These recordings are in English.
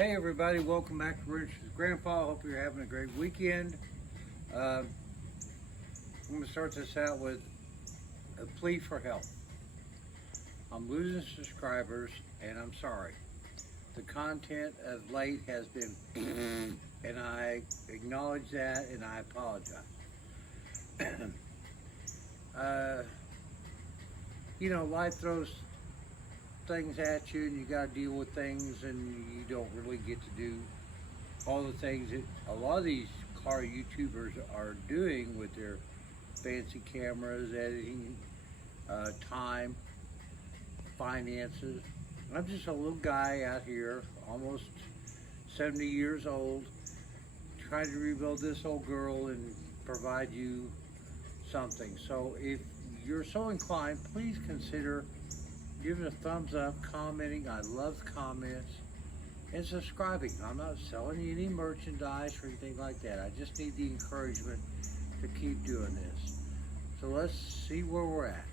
Hey everybody, welcome back to Rich's Grandpa. Hope you're having a great weekend. I'm going to start this out with a plea for help. I'm losing subscribers and I'm sorry. The content of late has been and I acknowledge that and I apologize. Life throws things at you and you got to deal with things and you don't really get to do all the things that a lot of these car YouTubers are doing with their fancy cameras, editing, time, finances. I'm just a little guy out here, almost 70 years old, trying to rebuild this old girl and provide you something. So if you're so inclined, please consider giving a thumbs up, commenting. I love comments, and subscribing. I'm not selling you any merchandise or anything like that. I just need the encouragement to keep doing this. So let's see where we're at.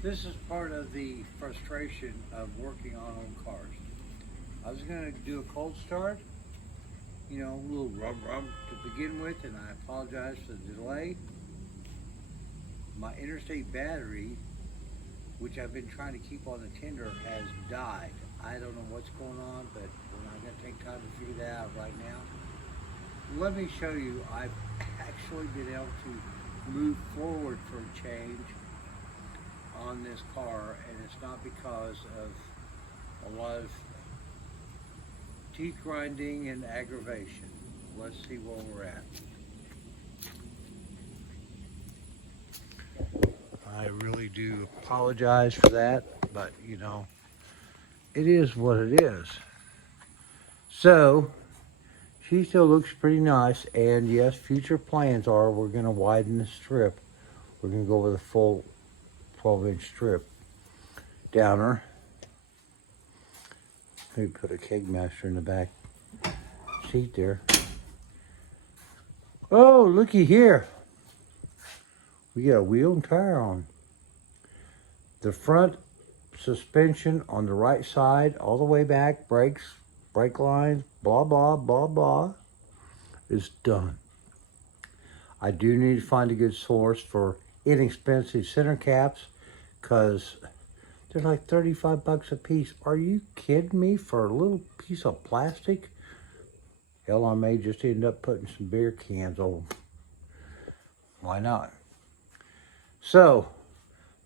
This is part of the frustration of working on old cars. I was going to do a cold start, a little rum to begin with, and I apologize for the delay. My interstate battery, which I've been trying to keep on the tender, has died. I don't know what's going on, but we're not going to take time to figure that out right now. Let me show you, I've actually been able to move forward for a change on this car, and it's not because of a lot of teeth grinding and aggravation. Let's see where we're at. I really do apologize for that, but it is what it is. So she still looks pretty nice, and yes, future plans are we're going to widen the strip. We're going to go with a full 12-inch strip down her. Maybe put a Kegmaster in the back seat there. Oh, looky here. We got a wheel and tire on. The front suspension on the right side, all the way back, brakes, brake lines, blah, blah, blah, blah, is done. I do need to find a good source for inexpensive center caps, because they're like 35 bucks a piece. Are you kidding me? For a little piece of plastic? Hell, I may just end up putting some beer cans on. Why not? So,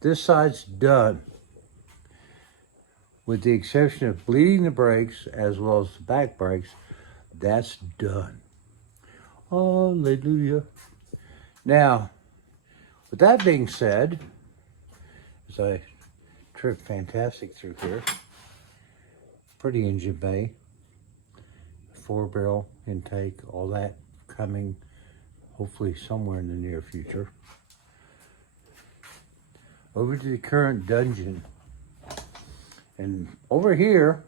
this side's done. With the exception of bleeding the brakes as well as the back brakes, that's done. Hallelujah. Now, with that being said, as I trip fantastic through here, pretty engine bay, 4-barrel intake, all that coming hopefully somewhere in the near future. Over to the current dungeon. And over here,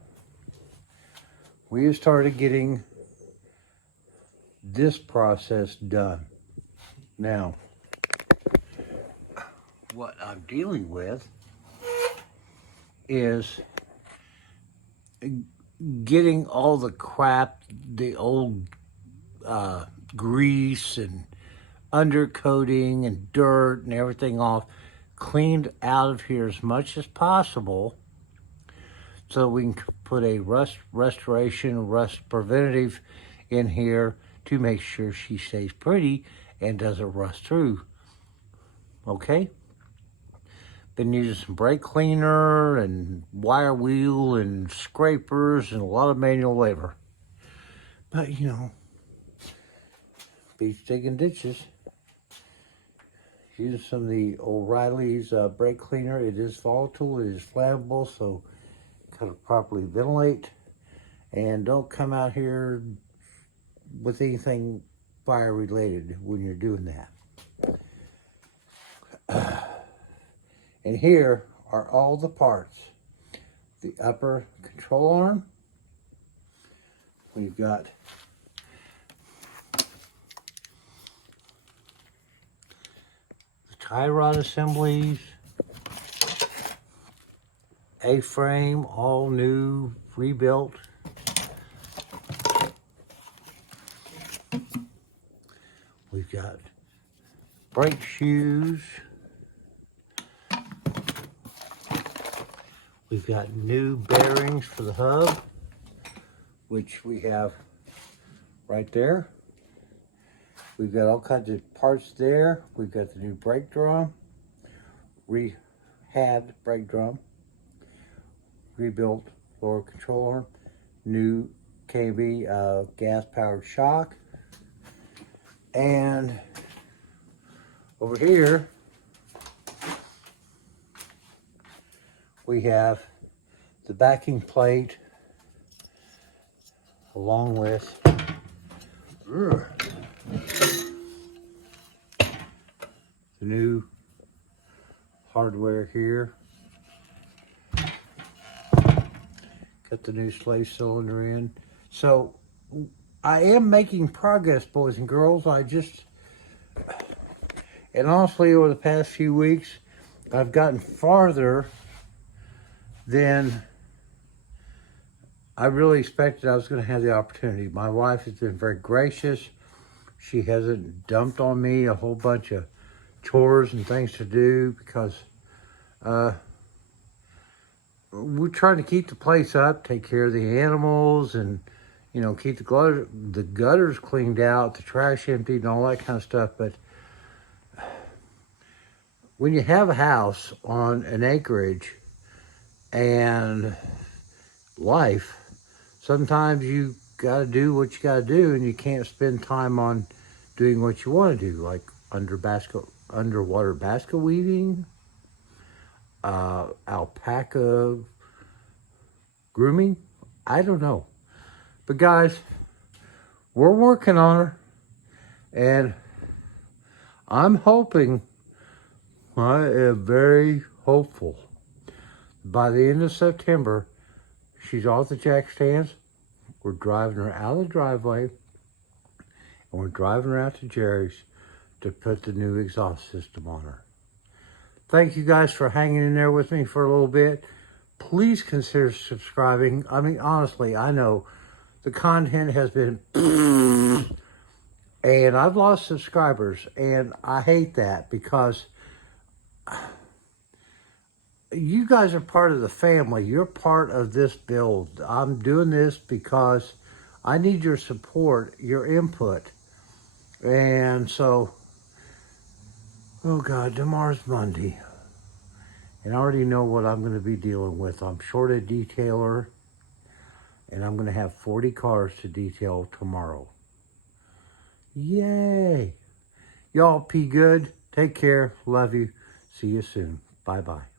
we have started getting this process done. Now, what I'm dealing with is getting all the crap, the old grease and undercoating and dirt and everything off, cleaned out of here as much as possible so we can put a rust preventative in here to make sure she stays pretty and doesn't rust through. Okay? Been using some brake cleaner and wire wheel and scrapers and a lot of manual labor. But, you know, beats digging ditches. Using some of the O'Reilly's brake cleaner. It is volatile, it is flammable, so gotta properly ventilate. And don't come out here with anything fire related when you're doing that. And here are all the parts. The upper control arm. We've got the tie rod assemblies. A-frame, all new, rebuilt. We've got brake shoes. We've got new bearings for the hub, which we have right there. We've got all kinds of parts there. We've got the new brake drum, rehabbed brake drum, rebuilt lower control arm, new KB gas-powered shock. And over here, we have the backing plate along with the new hardware here. Got the new slave cylinder in. So I am making progress, boys and girls. And honestly, over the past few weeks, I've gotten farther than I really expected I was going to have the opportunity. My wife has been very gracious. She hasn't dumped on me a whole bunch of chores and things to do because we're trying to keep the place up, take care of the animals, and you know, keep the gutters cleaned out, the trash emptied, and all that kind of stuff. But when you have a house on an acreage and life, sometimes you got to do what you got to do, and you can't spend time on doing what you want to do, like underwater basket weaving, alpaca grooming. I don't know. But guys, we're working on her, and I'm hoping, I am very hopeful, by the end of September, she's off the jack stands. We're driving her out of the driveway, and we're driving her out to Jerry's to put the new exhaust system on her. Thank you guys for hanging in there with me for a little bit. Please consider subscribing. I mean, honestly, I know the content has been and I've lost subscribers, and I hate that because you guys are part of the family. You're part of this build. I'm doing this because I need your support, your input. And so, oh God, tomorrow's Monday. And I already know what I'm going to be dealing with. I'm short a detailer, and I'm going to have 40 cars to detail tomorrow. Yay. Y'all be good. Take care. Love you. See you soon. Bye-bye.